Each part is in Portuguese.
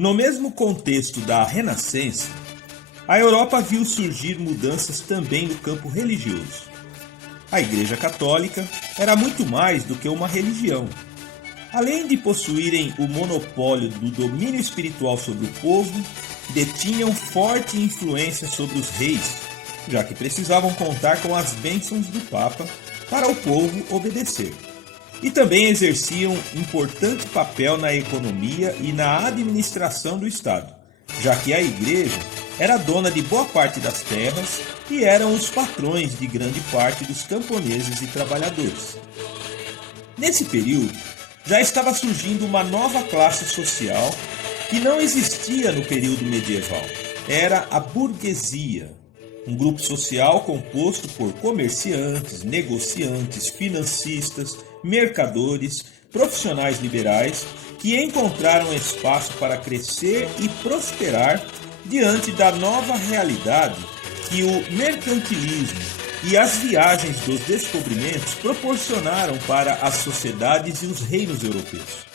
No mesmo contexto da Renascença, a Europa viu surgir mudanças também no campo religioso. A Igreja Católica era muito mais do que uma religião. Além de possuírem o monopólio do domínio espiritual sobre o povo, detinham forte influência sobre os reis, já que precisavam contar com as bênçãos do Papa para o povo obedecer. E também exerciam importante papel na economia e na administração do Estado, já que a Igreja era dona de boa parte das terras e eram os patrões de grande parte dos camponeses e trabalhadores. Nesse período, já estava surgindo uma nova classe social que não existia no período medieval. Era a burguesia, um grupo social composto por comerciantes, negociantes, financistas, mercadores, profissionais liberais que encontraram espaço para crescer e prosperar diante da nova realidade que o mercantilismo e as viagens dos descobrimentos proporcionaram para as sociedades e os reinos europeus.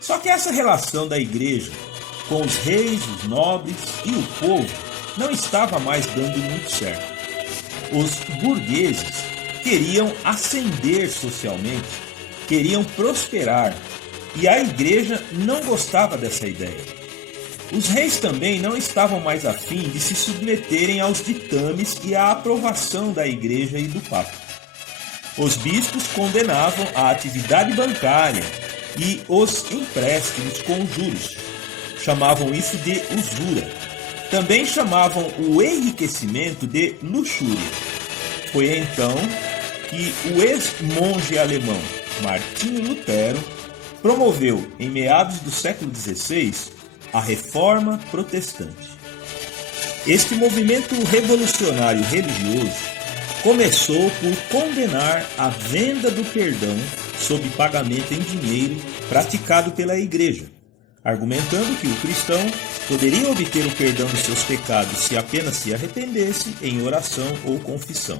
Só que essa relação da igreja com os reis, os nobres e o povo não estava mais dando muito certo. Os burgueses queriam ascender socialmente, queriam prosperar, e a igreja não gostava dessa ideia. Os reis também não estavam mais afim de se submeterem aos ditames e à aprovação da igreja e do papa. Os bispos condenavam a atividade bancária e os empréstimos com juros. Chamavam isso de usura. Também chamavam o enriquecimento de luxúria. Foi então que o ex-monge alemão Martinho Lutero promoveu, em meados do século XVI, a Reforma Protestante. Este movimento revolucionário religioso começou por condenar a venda do perdão sob pagamento em dinheiro praticado pela Igreja, argumentando que o cristão poderia obter o perdão dos seus pecados se apenas se arrependesse em oração ou confissão.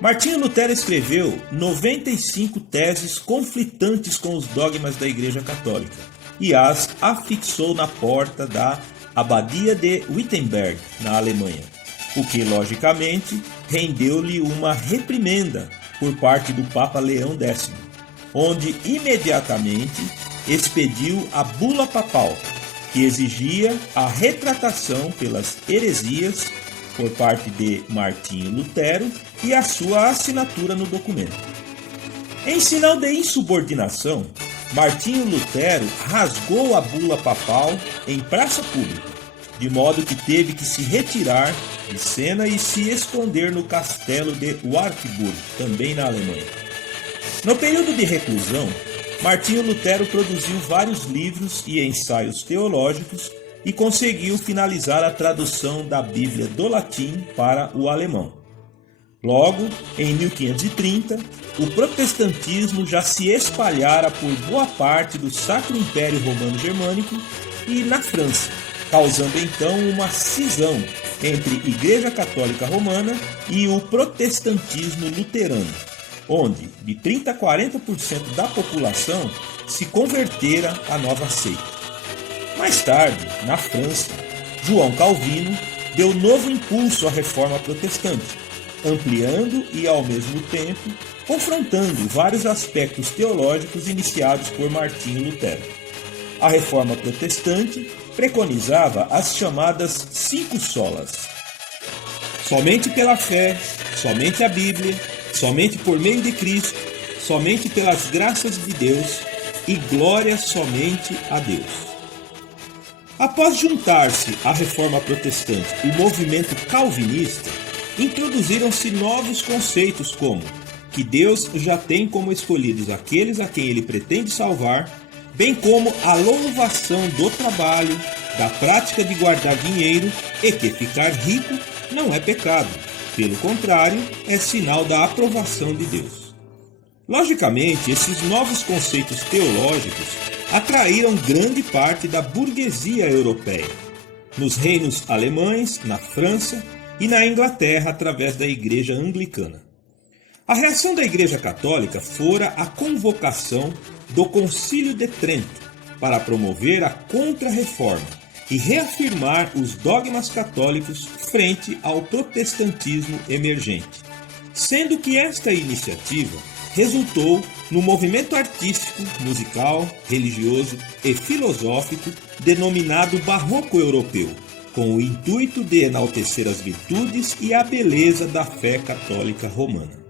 Martinho Lutero escreveu 95 teses conflitantes com os dogmas da Igreja Católica e as afixou na porta da Abadia de Wittenberg, na Alemanha, o que, logicamente, rendeu-lhe uma reprimenda por parte do Papa Leão X, onde imediatamente expediu a bula papal, que exigia a retratação pelas heresias por parte de Martinho Lutero e a sua assinatura no documento. Em sinal de insubordinação, Martinho Lutero rasgou a bula papal em praça pública, de modo que teve que se retirar de cena e se esconder no castelo de Wartburg, também na Alemanha. No período de reclusão, Martinho Lutero produziu vários livros e ensaios teológicos e conseguiu finalizar a tradução da Bíblia do latim para o alemão. Logo, em 1530, o protestantismo já se espalhara por boa parte do Sacro Império Romano Germânico e na França, causando então uma cisão entre Igreja Católica Romana e o protestantismo luterano, onde de 30% a 40% da população se convertera à nova seita. Mais tarde, na França, João Calvino deu novo impulso à reforma protestante, ampliando e, ao mesmo tempo, confrontando vários aspectos teológicos iniciados por Martinho Lutero. A reforma protestante preconizava as chamadas 5 solas. Somente pela fé, somente a Bíblia, somente por meio de Cristo, somente pelas graças de Deus e glória somente a Deus. Após juntar-se à reforma protestante o movimento calvinista, introduziram-se novos conceitos como que Deus já tem como escolhidos aqueles a quem ele pretende salvar, bem como a louvação do trabalho, da prática de guardar dinheiro e que ficar rico não é pecado. Pelo contrário, é sinal da aprovação de Deus. Logicamente, esses novos conceitos teológicos atraíram grande parte da burguesia europeia, nos reinos alemães, na França e na Inglaterra através da Igreja Anglicana. A reação da Igreja Católica fora a convocação do Concílio de Trento, para promover a Contra-Reforma e reafirmar os dogmas católicos frente ao protestantismo emergente, sendo que esta iniciativa resultou no movimento artístico, musical, religioso e filosófico denominado Barroco Europeu, com o intuito de enaltecer as virtudes e a beleza da fé católica romana.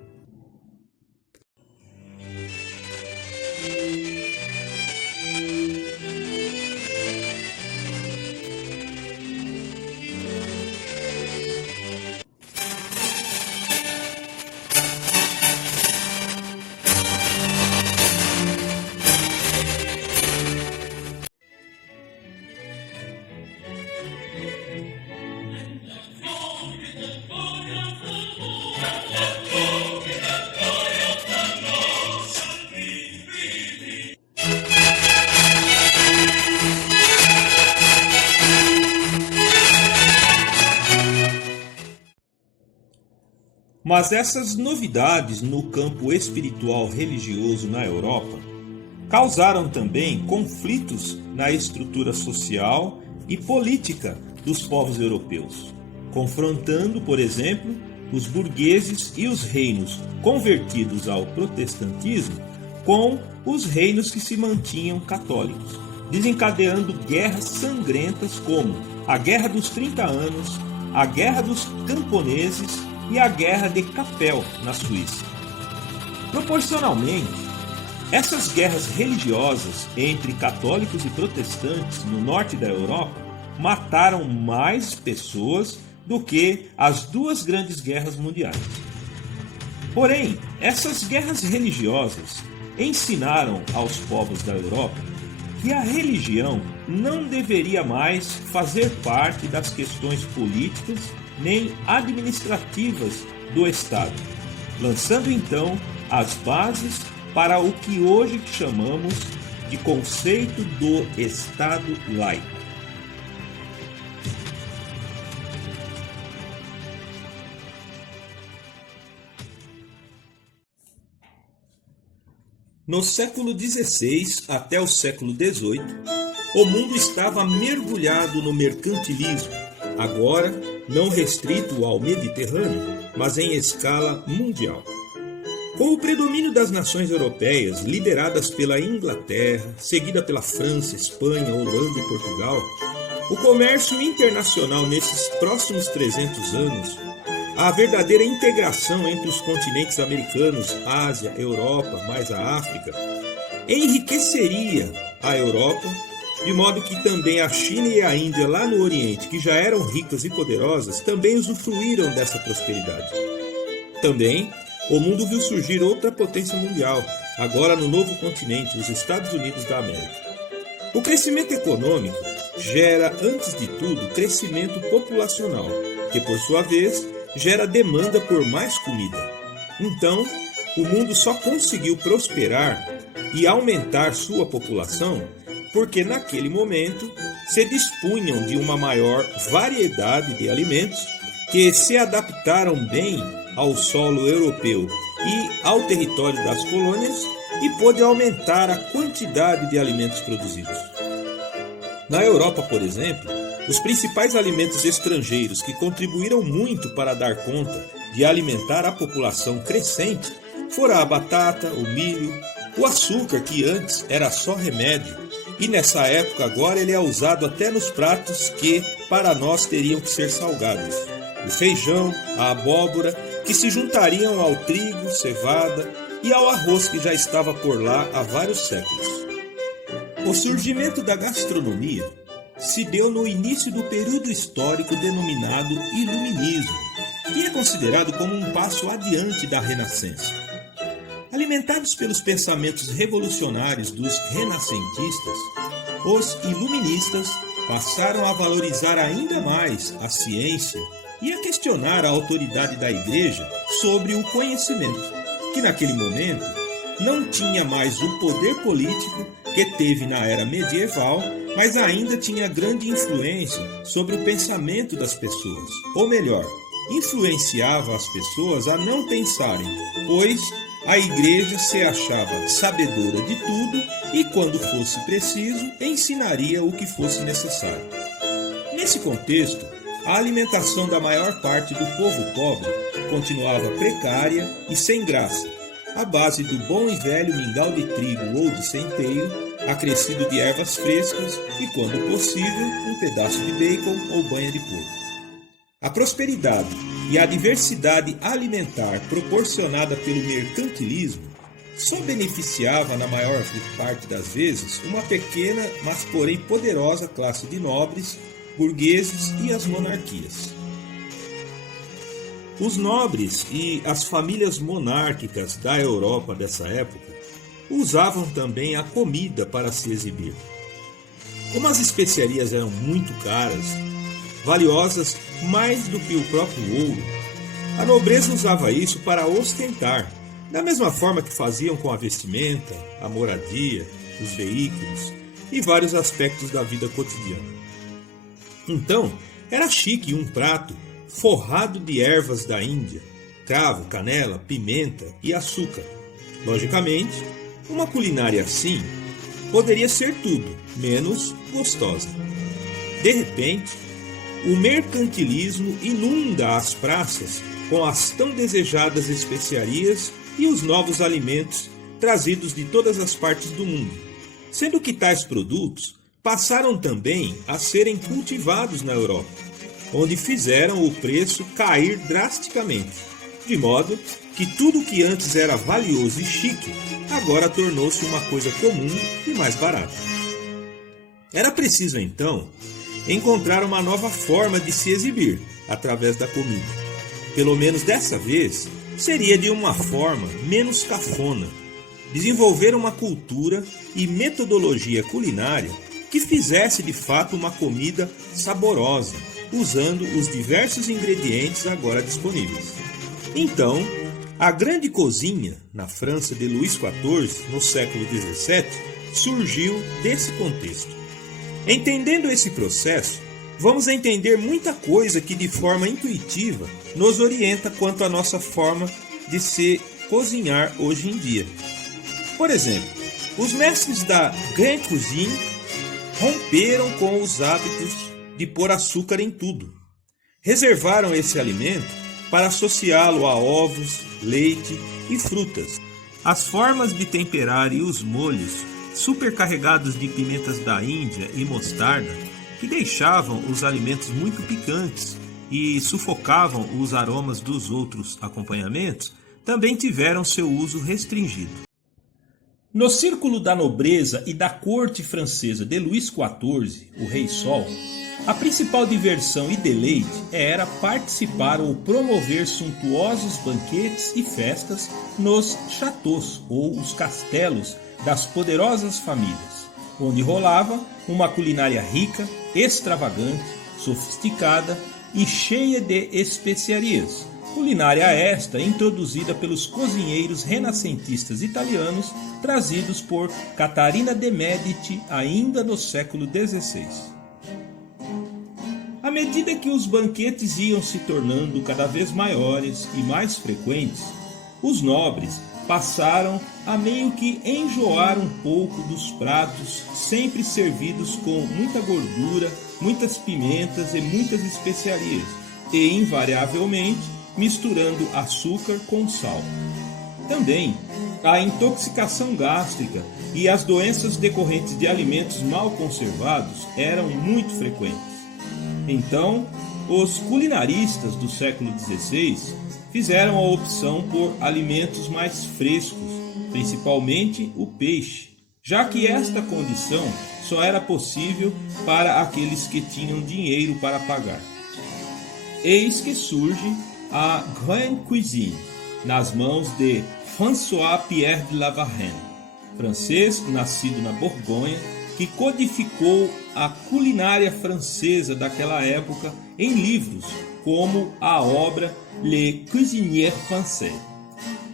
Mas essas novidades no campo espiritual religioso na Europa causaram também conflitos na estrutura social e política dos povos europeus, confrontando, por exemplo, os burgueses e os reinos convertidos ao protestantismo com os reinos que se mantinham católicos, desencadeando guerras sangrentas como a Guerra dos 30 Anos, a Guerra dos Camponeses e a Guerra de Capel, na Suíça. Proporcionalmente, essas guerras religiosas entre católicos e protestantes no norte da Europa mataram mais pessoas do que as duas grandes guerras mundiais. Porém, essas guerras religiosas ensinaram aos povos da Europa que a religião não deveria mais fazer parte das questões políticas nem administrativas do Estado, lançando então as bases para o que hoje chamamos de conceito do Estado laico. No século XVI até o século XVIII, o mundo estava mergulhado no mercantilismo, agora não restrito ao Mediterrâneo, mas em escala mundial. Com o predomínio das nações europeias, lideradas pela Inglaterra, seguida pela França, Espanha, Holanda e Portugal, o comércio internacional nesses próximos 300 anos, a verdadeira integração entre os continentes americanos, Ásia, Europa, mais a África, enriqueceria a Europa, de modo que também a China e a Índia lá no Oriente, que já eram ricas e poderosas, também usufruíram dessa prosperidade. Também, o mundo viu surgir outra potência mundial, agora no novo continente, os Estados Unidos da América. O crescimento econômico gera, antes de tudo, crescimento populacional, que por sua vez gera demanda por mais comida. Então, o mundo só conseguiu prosperar e aumentar sua população porque naquele momento se dispunham de uma maior variedade de alimentos que se adaptaram bem ao solo europeu e ao território das colônias e pôde aumentar a quantidade de alimentos produzidos. Na Europa, por exemplo, os principais alimentos estrangeiros que contribuíram muito para dar conta de alimentar a população crescente foram a batata, o milho, o açúcar, que antes era só remédio, e nessa época agora ele é usado até nos pratos que para nós teriam que ser salgados. O feijão, a abóbora, que se juntariam ao trigo, cevada e ao arroz que já estava por lá há vários séculos. O surgimento da gastronomia se deu no início do período histórico denominado Iluminismo, que é considerado como um passo adiante da Renascença. Alimentados pelos pensamentos revolucionários dos renascentistas, os iluministas passaram a valorizar ainda mais a ciência e a questionar a autoridade da Igreja sobre o conhecimento, que naquele momento não tinha mais o poder político que teve na era medieval, mas ainda tinha grande influência sobre o pensamento das pessoas, ou melhor, influenciava as pessoas a não pensarem, pois A igreja se achava sabedora de tudo e, quando fosse preciso, ensinaria o que fosse necessário. Nesse contexto, a alimentação da maior parte do povo pobre continuava precária e sem graça, à base do bom e velho mingau de trigo ou de centeio, acrescido de ervas frescas e, quando possível, um pedaço de bacon ou banha de porco. A prosperidade e a diversidade alimentar proporcionada pelo mercantilismo só beneficiava, na maior parte das vezes, uma pequena, mas porém poderosa classe de nobres, burgueses e as monarquias. Os nobres e as famílias monárquicas da Europa dessa época usavam também a comida para se exibir. Como as especiarias eram muito caras, valiosas mais do que o próprio ouro, a nobreza usava isso para ostentar, da mesma forma que faziam com a vestimenta, a moradia, os veículos e vários aspectos da vida cotidiana. Então, era chique um prato forrado de ervas da Índia, cravo, canela, pimenta e açúcar. Logicamente, uma culinária assim poderia ser tudo, menos gostosa. De repente, o mercantilismo inunda as praças com as tão desejadas especiarias e os novos alimentos trazidos de todas as partes do mundo, sendo que tais produtos passaram também a serem cultivados na Europa, onde fizeram o preço cair drasticamente, de modo que tudo que antes era valioso e chique, agora tornou-se uma coisa comum e mais barata. Era preciso, então, encontrar uma nova forma de se exibir através da comida. Pelo menos dessa vez, seria de uma forma menos cafona, desenvolver uma cultura e metodologia culinária que fizesse de fato uma comida saborosa, usando os diversos ingredientes agora disponíveis. Então, a grande cozinha, na França de Luís XIV, no século XVII, surgiu desse contexto. Entendendo esse processo, vamos entender muita coisa que de forma intuitiva nos orienta quanto à nossa forma de se cozinhar hoje em dia. Por exemplo, os mestres da Grande Cuisine romperam com os hábitos de pôr açúcar em tudo. Reservaram esse alimento para associá-lo a ovos, leite e frutas. As formas de temperar e os molhos supercarregados de pimentas da Índia e mostarda, que deixavam os alimentos muito picantes e sufocavam os aromas dos outros acompanhamentos, também tiveram seu uso restringido. No círculo da nobreza e da corte francesa de Luís XIV, o Rei Sol, a principal diversão e deleite era participar ou promover suntuosos banquetes e festas nos châteaux ou os castelos das poderosas famílias, onde rolava uma culinária rica, extravagante, sofisticada e cheia de especiarias. Culinária esta introduzida pelos cozinheiros renascentistas italianos trazidos por Catarina de Médici ainda no século XVI. À medida que os banquetes iam se tornando cada vez maiores e mais frequentes, os nobres passaram a meio que enjoar um pouco dos pratos sempre servidos com muita gordura, muitas pimentas e muitas especiarias, e invariavelmente misturando açúcar com sal. Também a intoxicação gástrica e as doenças decorrentes de alimentos mal conservados eram muito frequentes. Então, os culinaristas do século XVI fizeram a opção por alimentos mais frescos, principalmente o peixe, já que esta condição só era possível para aqueles que tinham dinheiro para pagar. Eis que surge a Grande Cuisine, nas mãos de François-Pierre de La Varenne, francês nascido na Borgonha, que codificou a culinária francesa daquela época em livros, como a obra Le Cuisinier Français.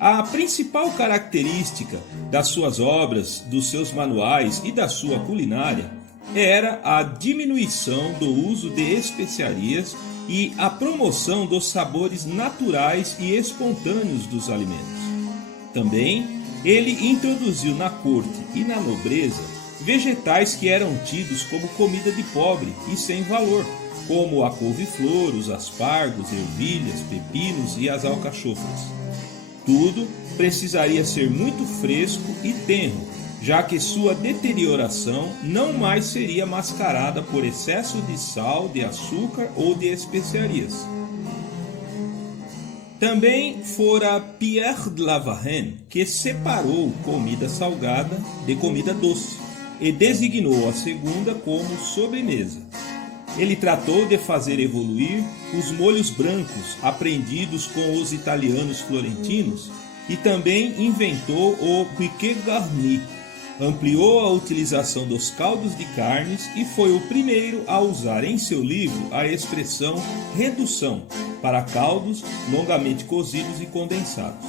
A principal característica das suas obras, dos seus manuais e da sua culinária era a diminuição do uso de especiarias e a promoção dos sabores naturais e espontâneos dos alimentos. Também, ele introduziu na corte e na nobreza vegetais que eram tidos como comida de pobre e sem valor, como a couve-flor, os aspargos, ervilhas, pepinos e as alcachofras. Tudo precisaria ser muito fresco e tenro, já que sua deterioração não mais seria mascarada por excesso de sal, de açúcar ou de especiarias. Também fora Pierre de la Varenne que separou comida salgada de comida doce e designou a segunda como sobremesa. Ele tratou de fazer evoluir os molhos brancos aprendidos com os italianos florentinos e também inventou o piquet garni. Ampliou a utilização dos caldos de carnes e foi o primeiro a usar em seu livro a expressão redução para caldos longamente cozidos e condensados.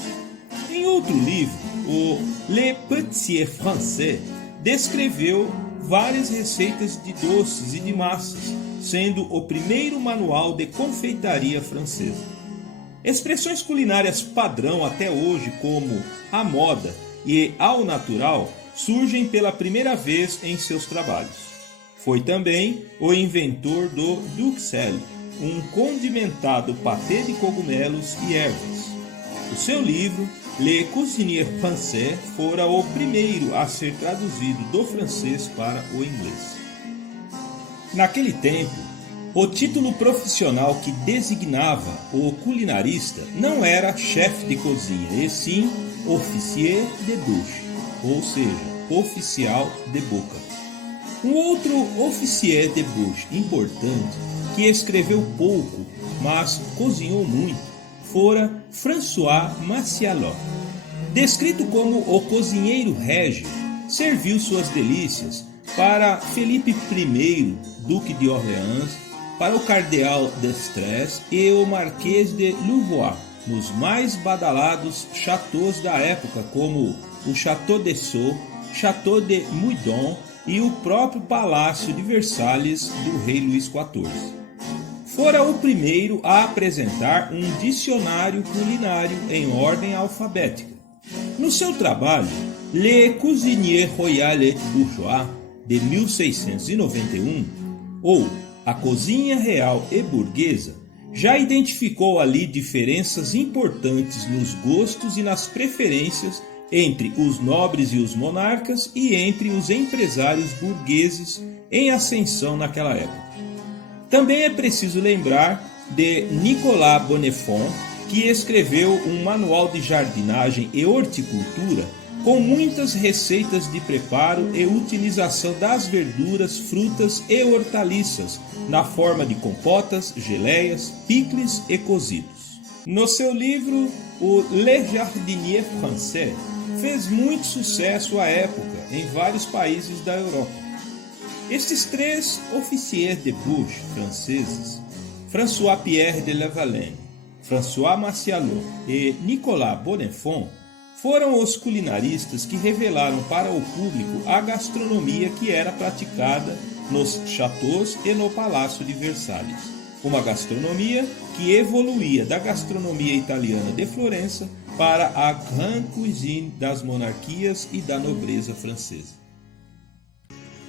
Em outro livro, o Le Pâtissier Français descreveu várias receitas de doces e de massas, sendo o primeiro manual de confeitaria francesa. Expressões culinárias padrão até hoje, como a moda e ao natural, surgem pela primeira vez em seus trabalhos. Foi também o inventor do duxelles, um condimentado patê de cogumelos e ervas. O seu livro, Le Cuisinier Français, fora o primeiro a ser traduzido do francês para o inglês. Naquele tempo, o título profissional que designava o culinarista não era chefe de cozinha, e sim officier de bouche, ou seja, oficial de boca. Um outro officier de bouche importante, que escreveu pouco, mas cozinhou muito, fora François Massielot. Descrito como o cozinheiro régio, serviu suas delícias para Felipe I, Duque de Orleans, para o Cardeal d'Estrées e o Marquês de Louvois, nos mais badalados châteaux da época, como o Château de Sceaux, Château de Meudon e o próprio Palácio de Versalhes do rei Luís XIV. Fora o primeiro a apresentar um dicionário culinário em ordem alfabética. No seu trabalho, Le Cuisinier Royal et Bourgeois, de 1691, ou A Cozinha Real e Burguesa, já identificou ali diferenças importantes nos gostos e nas preferências entre os nobres e os monarcas e entre os empresários burgueses em ascensão naquela época. Também é preciso lembrar de Nicolas Bonnefond, que escreveu um manual de jardinagem e horticultura com muitas receitas de preparo e utilização das verduras, frutas e hortaliças na forma de compotas, geleias, picles e cozidos. No seu livro, o Le Jardinier Français fez muito sucesso à época em vários países da Europa. Estes três officiers de bouche franceses, François-Pierre de La Varenne, François Massielot e Nicolas Bonnefond, foram os culinaristas que revelaram para o público a gastronomia que era praticada nos châteaux e no Palácio de Versalhes. Uma gastronomia que evoluía da gastronomia italiana de Florença para a grande cuisine das monarquias e da nobreza francesa.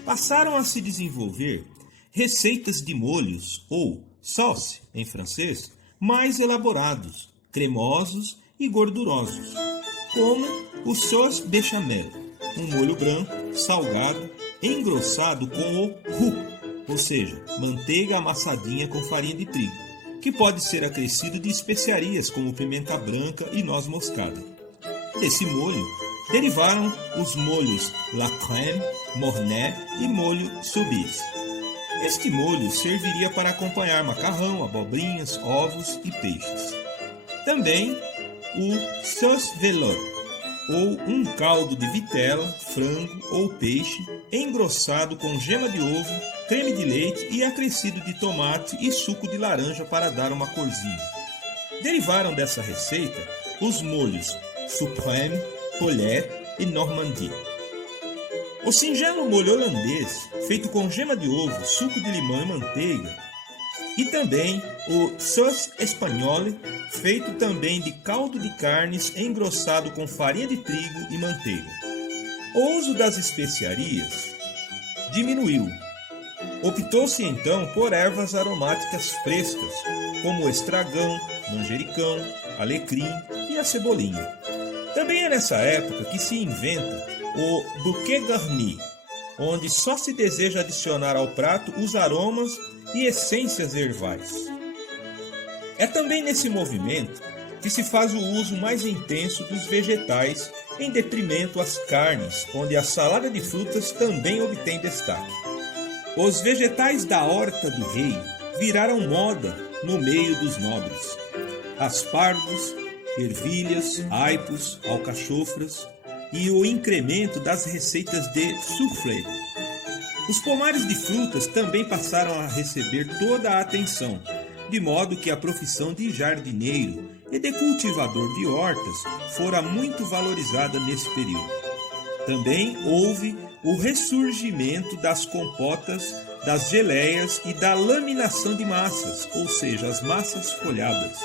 Passaram a se desenvolver receitas de molhos, ou sauce em francês, mais elaborados, cremosos e gordurosos, como o sauce béchamel, um molho branco, salgado, engrossado com o roux, ou seja, manteiga amassadinha com farinha de trigo, que pode ser acrescido de especiarias como pimenta branca e noz moscada. Desse molho derivaram os molhos La Crème, Mornay e molho Soubise. Este molho serviria para acompanhar macarrão, abobrinhas, ovos e peixes. Também o sauce velouté, ou um caldo de vitela, frango ou peixe, engrossado com gema de ovo, creme de leite e acrescido de tomate e suco de laranja para dar uma corzinha. Derivaram dessa receita os molhos Suprême, Paulette e Normandie. O singelo molho holandês, feito com gema de ovo, suco de limão e manteiga, e também o sauce espagnole, feito também de caldo de carnes engrossado com farinha de trigo e manteiga. O uso das especiarias diminuiu. Optou-se então por ervas aromáticas frescas, como o estragão, manjericão, alecrim e a cebolinha. Também é nessa época que se inventa o bouquet garni, onde só se deseja adicionar ao prato os aromas e essências herbais. É também nesse movimento que se faz o uso mais intenso dos vegetais em detrimento às carnes, onde a salada de frutas também obtém destaque. Os vegetais da horta do rei viraram moda no meio dos nobres. Aspargos, ervilhas, aipos, alcachofras e o incremento das receitas de soufflé. Os pomares de frutas também passaram a receber toda a atenção, de modo que a profissão de jardineiro e de cultivador de hortas fora muito valorizada nesse período. Também houve o ressurgimento das compotas, das geleias e da laminação de massas, ou seja, as massas folhadas.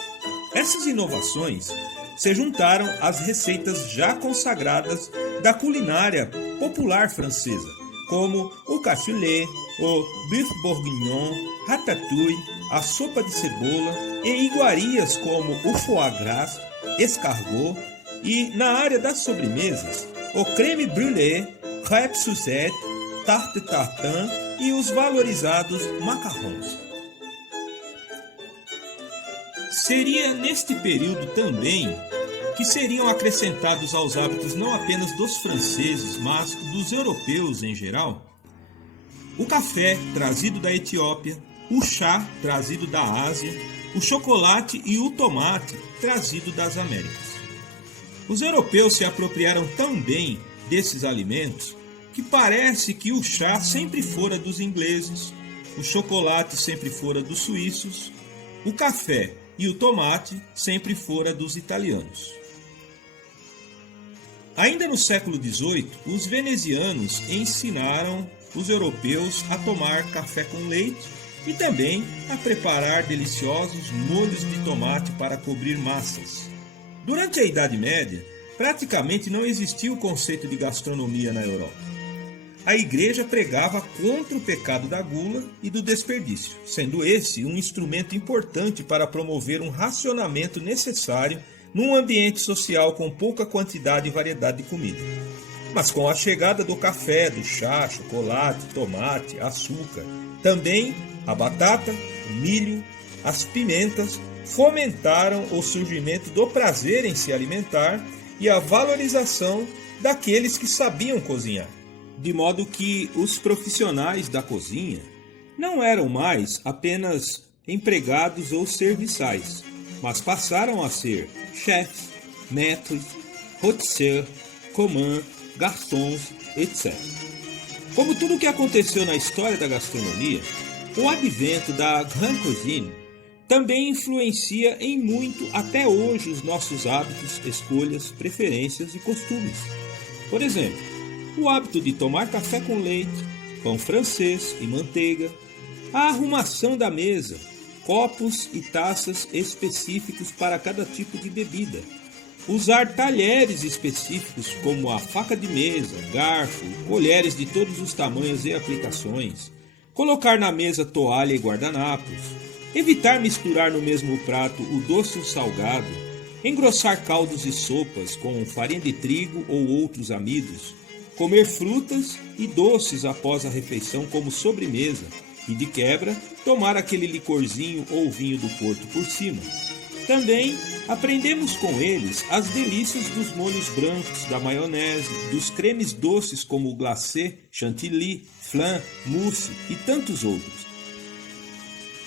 Essas inovações se juntaram às receitas já consagradas da culinária popular francesa, como o cassoulet, o bife bourguignon, ratatouille, a sopa de cebola e iguarias como o foie gras, escargot e, na área das sobremesas, o creme brûlée, crêpe Suzette, tarte tartin e os valorizados macarrons. Seria neste período também que seriam acrescentados aos hábitos não apenas dos franceses, mas dos europeus em geral, o café trazido da Etiópia, o chá trazido da Ásia, o chocolate e o tomate trazido das Américas. Os europeus se apropriaram tão bem desses alimentos que parece que o chá sempre fora dos ingleses, o chocolate sempre fora dos suíços, o café e o tomate sempre fora dos italianos. Ainda no século XVIII, os venezianos ensinaram os europeus a tomar café com leite e também a preparar deliciosos molhos de tomate para cobrir massas. Durante a Idade Média, praticamente não existia o conceito de gastronomia na Europa. A Igreja pregava contra o pecado da gula e do desperdício, sendo esse um instrumento importante para promover um racionamento necessário num ambiente social com pouca quantidade e variedade de comida. Mas com a chegada do café, do chá, chocolate, tomate, açúcar, também a batata, o milho, as pimentas fomentaram o surgimento do prazer em se alimentar e a valorização daqueles que sabiam cozinhar. De modo que os profissionais da cozinha não eram mais apenas empregados ou serviçais, mas passaram a ser chefs, maîtres, rôtisseurs, commis, garçons, etc. Como tudo o que aconteceu na história da gastronomia, o advento da Grande Cuisine também influencia em muito até hoje os nossos hábitos, escolhas, preferências e costumes. Por exemplo, o hábito de tomar café com leite, pão francês e manteiga, a arrumação da mesa, copos e taças específicos para cada tipo de bebida, usar talheres específicos como a faca de mesa, garfo, colheres de todos os tamanhos e aplicações, colocar na mesa toalha e guardanapos, evitar misturar no mesmo prato o doce e o salgado, engrossar caldos e sopas com farinha de trigo ou outros amidos, comer frutas e doces após a refeição como sobremesa e, de quebra, tomar aquele licorzinho ou vinho do Porto por cima. Também aprendemos com eles as delícias dos molhos brancos, da maionese, dos cremes doces como o glacé, chantilly, flan, mousse e tantos outros.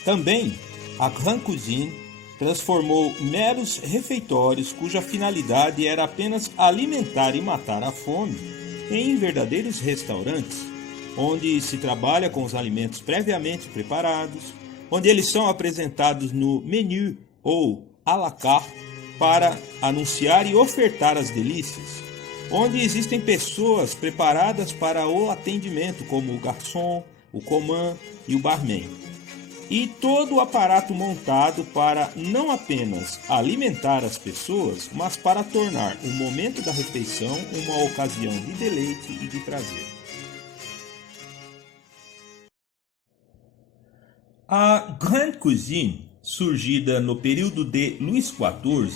Também a Grande Cuisine transformou meros refeitórios cuja finalidade era apenas alimentar e matar a fome em verdadeiros restaurantes, onde se trabalha com os alimentos previamente preparados, onde eles são apresentados no menu ou à la carte para anunciar e ofertar as delícias, onde existem pessoas preparadas para o atendimento, como o garçom, o commis e o barman. e todo o aparato montado para não apenas alimentar as pessoas, mas para tornar o momento da refeição uma ocasião de deleite e de prazer. A Grande Cuisine, surgida no período de Luís XIV,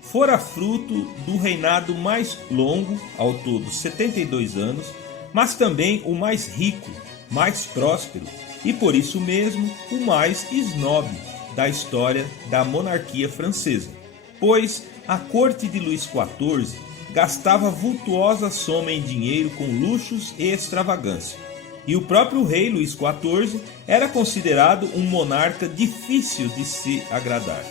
fora fruto do reinado mais longo, ao todo 72 anos, mas também o mais rico, mais próspero e, por isso mesmo, o mais snob da história da monarquia francesa, pois a corte de Luís XIV gastava vultuosa soma em dinheiro com luxos e extravagância. E o próprio rei Luís XIV era considerado um monarca difícil de se agradar.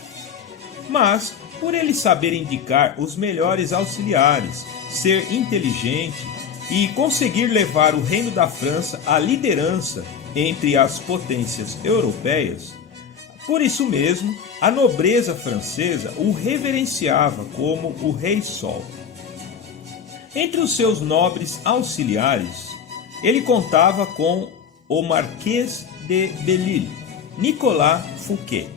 Mas, por ele saber indicar os melhores auxiliares, ser inteligente e conseguir levar o reino da França à liderança entre as potências europeias, por isso mesmo, a nobreza francesa o reverenciava como o Rei Sol. Entre os seus nobres auxiliares, ele contava com o Marquês de Belle-Île, Nicolas Fouquet,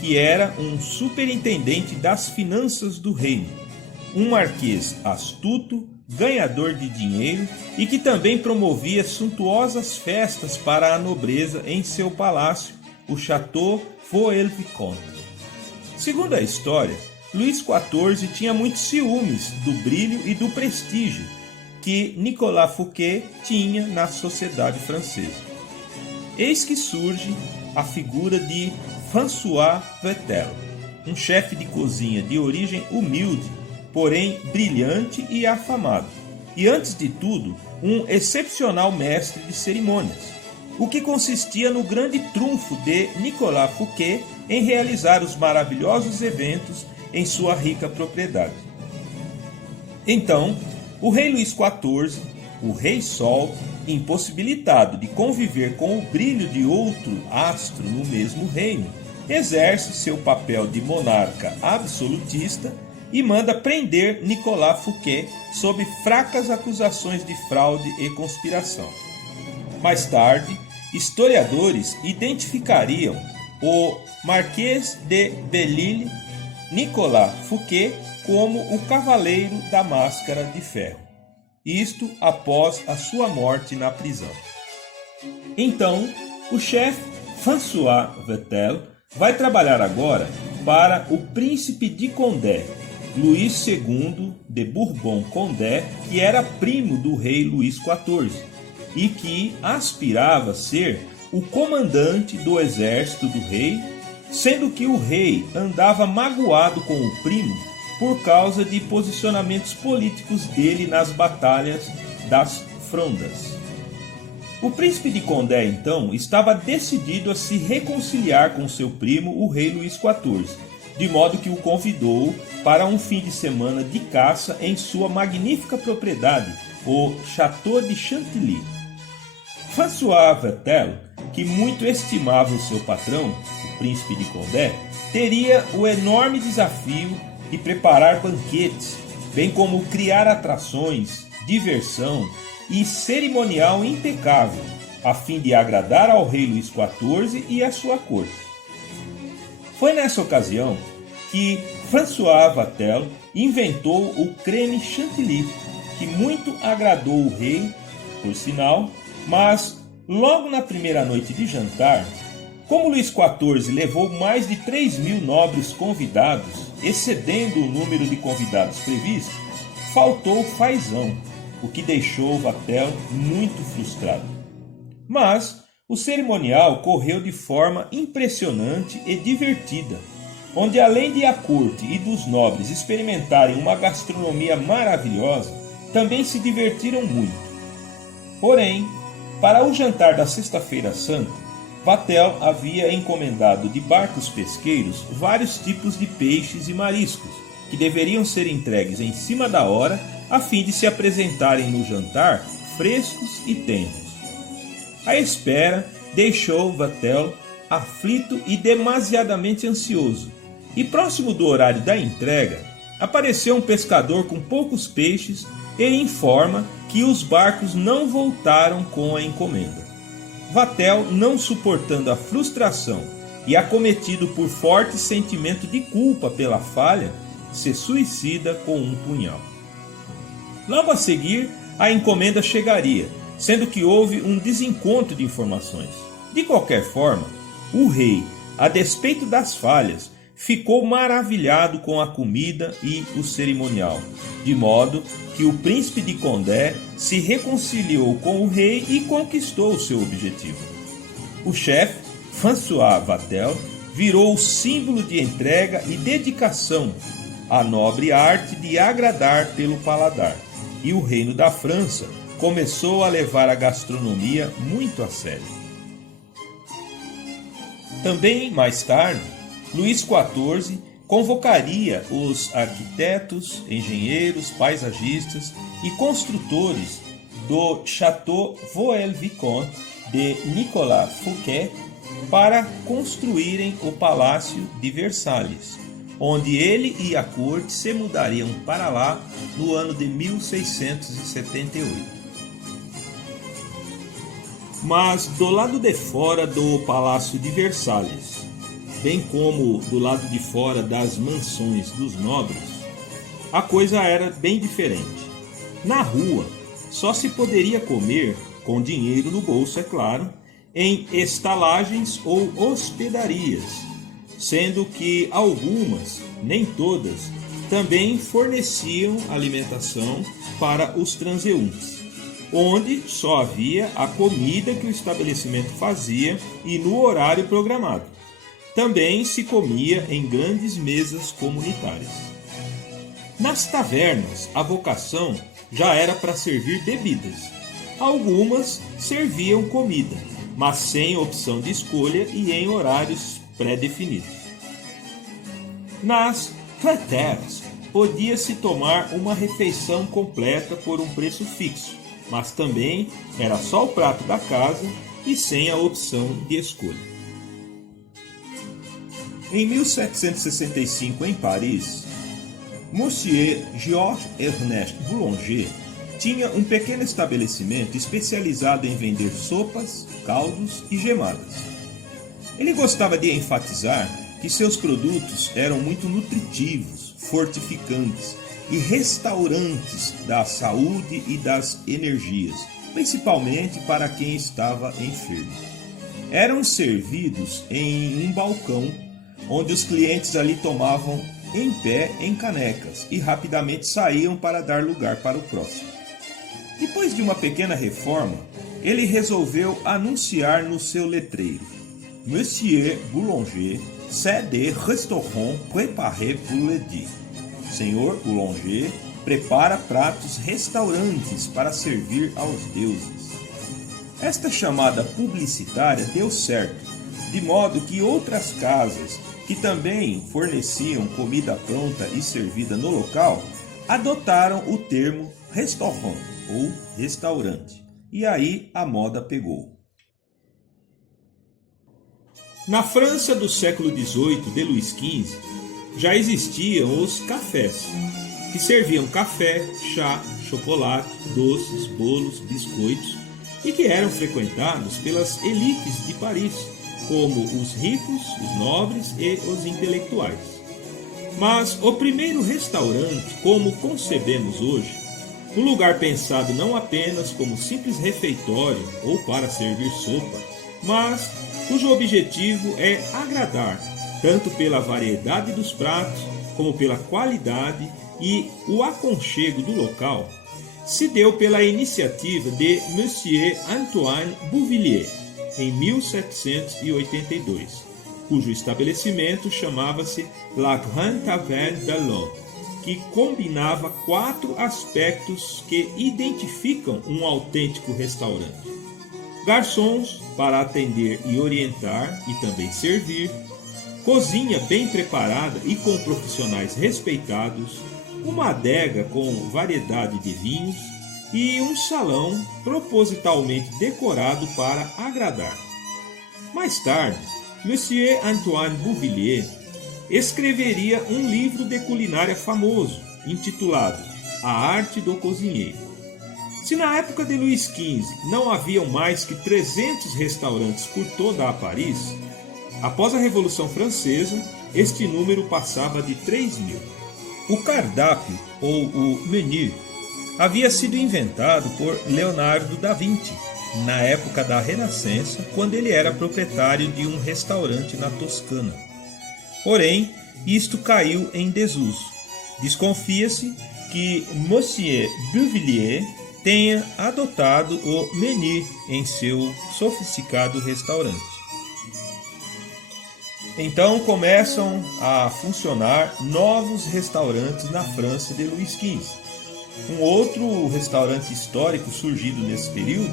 que era um superintendente das finanças do reino, um marquês astuto, ganhador de dinheiro e que também promovia suntuosas festas para a nobreza em seu palácio, o Château Vaux-le-Vicomte. Segundo a história, Luís XIV tinha muitos ciúmes do brilho e do prestígio que Nicolas Fouquet tinha na sociedade francesa. Eis que surge a figura de François Vatel, um chefe de cozinha de origem humilde, porém brilhante e afamado, e antes de tudo, um excepcional mestre de cerimônias, o que consistia no grande trunfo de Nicolas Fouquet em realizar os maravilhosos eventos em sua rica propriedade. Então, o rei Luís XIV, o Rei Sol, impossibilitado de conviver com o brilho de outro astro no mesmo reino, exerce seu papel de monarca absolutista e manda prender Nicolas Fouquet sob fracas acusações de fraude e conspiração. Mais tarde, historiadores identificariam o Marquês de Belle-Île, Nicolas Fouquet, como o Cavaleiro da Máscara de Ferro. Isto após a sua morte na prisão. Então, o chefe François Vatel vai trabalhar agora para o príncipe de Condé, Luís II de Bourbon-Condé, que era primo do rei Luís XIV e que aspirava a ser o comandante do exército do rei, sendo que o rei andava magoado com o primo por causa de posicionamentos políticos dele nas batalhas das Frondas. O príncipe de Condé, então, estava decidido a se reconciliar com seu primo, o rei Luís XIV, de modo que o convidou para um fim de semana de caça em sua magnífica propriedade, o Château de Chantilly. François Vatel, que muito estimava o seu patrão, o príncipe de Condé, teria o enorme desafio de preparar banquetes, bem como criar atrações, diversão e cerimonial impecável, a fim de agradar ao rei Luís XIV e à sua corte. Foi nessa ocasião que François Vatel inventou o creme chantilly, que muito agradou o rei, por sinal, mas logo na primeira noite de jantar, como Luís XIV levou mais de 3.000 nobres convidados, excedendo o número de convidados previsto, faltou fazão, o que deixou Vatel muito frustrado. Mas o cerimonial correu de forma impressionante e divertida, onde além de a corte e dos nobres experimentarem uma gastronomia maravilhosa, também se divertiram muito. Porém, para o jantar da Sexta-feira Santa, Vatel havia encomendado de barcos pesqueiros vários tipos de peixes e mariscos, que deveriam ser entregues em cima da hora, a fim de se apresentarem no jantar frescos e tenros. A espera deixou Vatel aflito e demasiadamente ansioso, e próximo do horário da entrega, apareceu um pescador com poucos peixes e informa que os barcos não voltaram com a encomenda. Vatel, não suportando a frustração e acometido por forte sentimento de culpa pela falha, se suicida com um punhal. Logo a seguir, a encomenda chegaria, sendo que houve um desencontro de informações. De qualquer forma, o rei, a despeito das falhas, ficou maravilhado com a comida e o cerimonial, de modo que o príncipe de Condé se reconciliou com o rei e conquistou o seu objetivo. O chefe, François Vatel, virou o símbolo de entrega e dedicação à nobre arte de agradar pelo paladar, e o reino da França começou a levar a gastronomia muito a sério. Também, mais tarde, Luís XIV convocaria os arquitetos, engenheiros, paisagistas e construtores do Château Vaux-le-Vicomte de Nicolas Fouquet para construírem o Palácio de Versalhes, onde ele e a corte se mudariam para lá no ano de 1678. Mas do lado de fora do Palácio de Versalhes, bem como do lado de fora das mansões dos nobres, a coisa era bem diferente. Na rua, só se poderia comer, com dinheiro no bolso, é claro, em estalagens ou hospedarias, sendo que algumas, nem todas, também forneciam alimentação para os transeuntes, onde só havia a comida que o estabelecimento fazia e no horário programado. Também se comia em grandes mesas comunitárias. Nas tavernas, a vocação já era para servir bebidas. Algumas serviam comida, mas sem opção de escolha e em horários pré-definidos. Nas traiteres, podia-se tomar uma refeição completa por um preço fixo, mas também era só o prato da casa e sem a opção de escolha. Em 1765, em Paris, Monsieur Georges Ernest Boulanger tinha um pequeno estabelecimento especializado em vender sopas, caldos e gemadas. Ele gostava de enfatizar que seus produtos eram muito nutritivos, fortificantes e restaurantes da saúde e das energias, principalmente para quem estava enfermo. Eram servidos em um balcão, onde os clientes ali tomavam em pé em canecas e rapidamente saíam para dar lugar para o próximo. Depois de uma pequena reforma, ele resolveu anunciar no seu letreiro: Monsieur Boulanger, c'est des restaurants préparés pour le dit. Senhor Boulanger prepara pratos restaurantes para servir aos deuses. Esta chamada publicitária deu certo, de modo que outras casas que também forneciam comida pronta e servida no local adotaram o termo restaurant ou restaurante. E aí a moda pegou. Na França do século XVIII de Luís XV, já existiam os cafés, que serviam café, chá, chocolate, doces, bolos, biscoitos e que eram frequentados pelas elites de Paris, como os ricos, os nobres e os intelectuais. Mas o primeiro restaurante, como concebemos hoje, um lugar pensado não apenas como simples refeitório ou para servir sopa, mas cujo objetivo é agradar, tanto pela variedade dos pratos, como pela qualidade e o aconchego do local, se deu pela iniciativa de Monsieur Antoine Bouvillier, em 1782, cujo estabelecimento chamava-se La Grande Taverne d'Alon, que combinava 4 aspectos que identificam um autêntico restaurante: garçons para atender e orientar e também servir, cozinha bem preparada e com profissionais respeitados, uma adega com variedade de vinhos e um salão propositalmente decorado para agradar. Mais tarde, Monsieur Antoine Bouvillier escreveria um livro de culinária famoso, intitulado A Arte do Cozinheiro. Se na época de Luís XV não haviam mais que 300 restaurantes por toda a Paris, após a Revolução Francesa, este número passava de 3.000. O cardápio, ou o menu, havia sido inventado por Leonardo da Vinci, na época da Renascença, quando ele era proprietário de um restaurante na Toscana. Porém, isto caiu em desuso. Desconfia-se que Monsieur Bouvillier tenha adotado o menu em seu sofisticado restaurante. Então começam a funcionar novos restaurantes na França de Luís XV. Um outro restaurante histórico surgido nesse período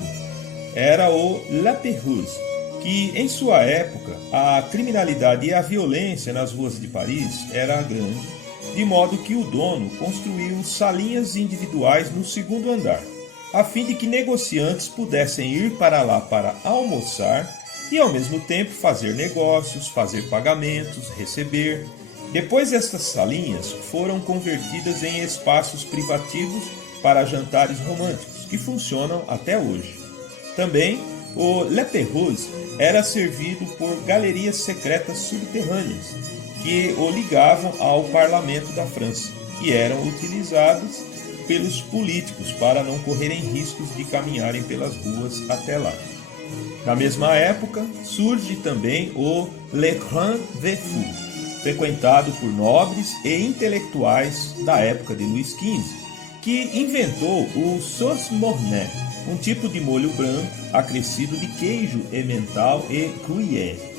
era o La Pérouse, que em sua época a criminalidade e a violência nas ruas de Paris era grande, de modo que o dono construiu salinhas individuais no segundo andar, a fim de que negociantes pudessem ir para lá para almoçar e ao mesmo tempo fazer negócios, fazer pagamentos, receber. Depois estas salinhas foram convertidas em espaços privativos para jantares românticos, que funcionam até hoje. Também o Le Pérouse era servido por galerias secretas subterrâneas, que o ligavam ao parlamento da França e eram utilizadas pelos políticos para não correrem riscos de caminharem pelas ruas até lá. Na mesma época, surge também o Le Grand Vefour, frequentado por nobres e intelectuais da época de Luís XV, que inventou o sauce mornay, um tipo de molho branco acrescido de queijo emmental e gruyère.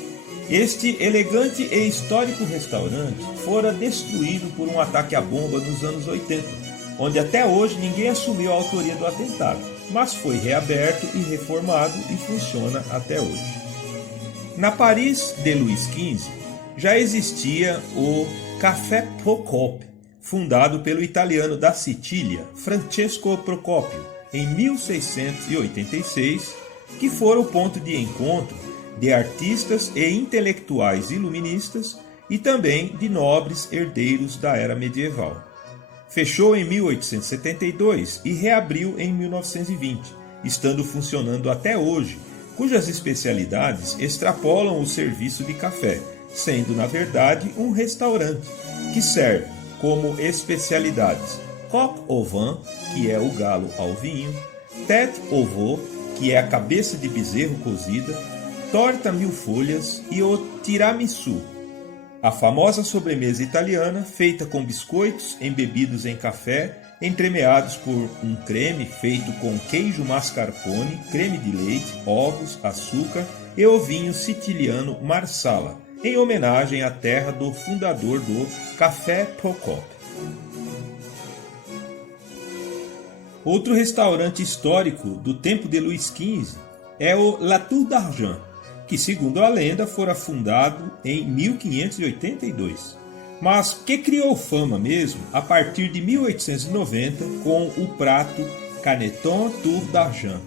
Este elegante e histórico restaurante fora destruído por um ataque à bomba nos anos 80, onde até hoje ninguém assumiu a autoria do atentado, mas foi reaberto e reformado e funciona até hoje. Na Paris de Luís XV já existia o Café Procopio, fundado pelo italiano da Sicília, Francesco Procopio, em 1686, que fora o ponto de encontro de artistas e intelectuais iluministas e também de nobres herdeiros da era medieval. Fechou em 1872 e reabriu em 1920, estando funcionando até hoje, cujas especialidades extrapolam o serviço de café, sendo na verdade um restaurante que serve como especialidades coq au vin, que é o galo ao vinho, tête au veau, que é a cabeça de bezerro cozida, torta mil folhas e o tiramisu, a famosa sobremesa italiana feita com biscoitos embebidos em café, entremeados por um creme feito com queijo mascarpone, creme de leite, ovos, açúcar e o vinho siciliano Marsala, em homenagem à terra do fundador do Café Procopio. Outro restaurante histórico do tempo de Luís XV é o La Tour d'Argent, que, segundo a lenda, fora fundado em 1582, mas que criou fama mesmo a partir de 1890 com o prato Caneton Tour d'Argent,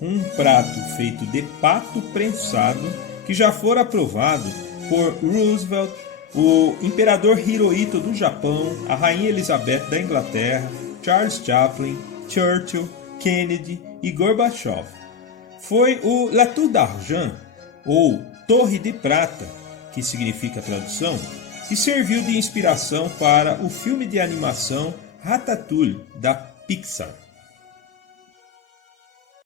um prato feito de pato prensado que já fora aprovado por Roosevelt, o imperador Hirohito do Japão, a rainha Elizabeth da Inglaterra, Charles Chaplin, Churchill, Kennedy e Gorbachev. Foi o La Tour d'Argent, ou Torre de Prata, que significa tradução, que serviu de inspiração para o filme de animação Ratatouille, da Pixar.